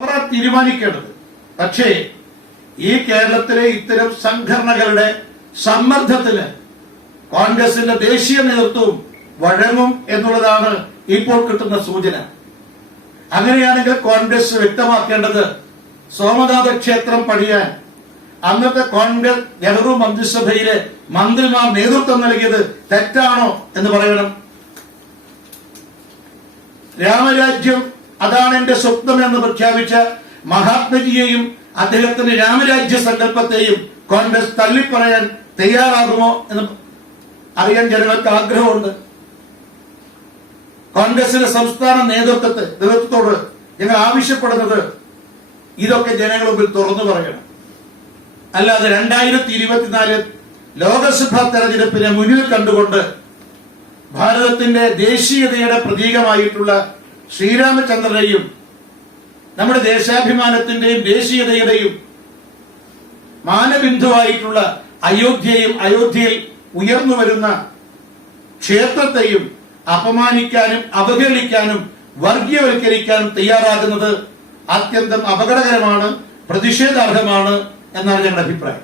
അവർ തീരുമാനിക്കേണ്ടത്. പക്ഷേ ഈ കേരളത്തിലെ ഇത്തരം സംഘടനകളുടെ സമ്മർദ്ദത്തിന് കോൺഗ്രസിന്റെ ദേശീയ നേതൃത്വവും വഴങ്ങും എന്നുള്ളതാണ് ഇപ്പോൾ കിട്ടുന്ന സൂചന. അങ്ങനെയാണെങ്കിൽ കോൺഗ്രസ് വ്യക്തമാക്കേണ്ടത് സോമനാഥ ക്ഷേത്രം പണിയാൻ അന്നത്തെ കോൺഗ്രസ് നെഹ്റു മന്ത്രിസഭയിലെ മന്ത്രിമാർ നേതൃത്വം നൽകിയത് തെറ്റാണോ എന്ന് പറയണം. രാമരാജ്യം അതാണ് എന്റെ സ്വപ്നം എന്ന് പ്രഖ്യാപിച്ച മഹാത്മജിയെയും അദ്ദേഹത്തിന്റെ രാമരാജ്യ സങ്കല്പത്തെയും കോൺഗ്രസ് തള്ളിപ്പറയാൻ തയ്യാറാകുമോ എന്ന് അറിയാൻ ജനങ്ങൾക്ക് ആഗ്രഹമുണ്ട്. കോൺഗ്രസിന്റെ സംസ്ഥാന നേതൃത്വത്തോട് ഞങ്ങൾ ആവശ്യപ്പെടുന്നത് ഇതൊക്കെ ജനങ്ങളുടെ മുമ്പിൽ തുറന്നു പറയണം. അല്ലാതെ 2024 ലോക്സഭാ തെരഞ്ഞെടുപ്പിനെ മുന്നിൽ കണ്ടുകൊണ്ട് ഭാരതത്തിന്റെ ദേശീയതയുടെ പ്രതീകമായിട്ടുള്ള ശ്രീരാമചന്ദ്രനെയും നമ്മുടെ ദേശാഭിമാനത്തിന്റെയും ദേശീയതയുടെയും മാനബിന്ദുവായിട്ടുള്ള അയോധ്യയിൽ ഉയർന്നു വരുന്ന ക്ഷേത്രത്തെയും അപമാനിക്കാനും അവഹേളിക്കാനും വർഗീയവൽക്കരിക്കാനും തയ്യാറാകുന്നത് അത്യന്തം അപകടകരമാണ്, പ്രതിഷേധാർഹമാണ് എന്നാണ് ഞങ്ങളുടെ അഭിപ്രായം.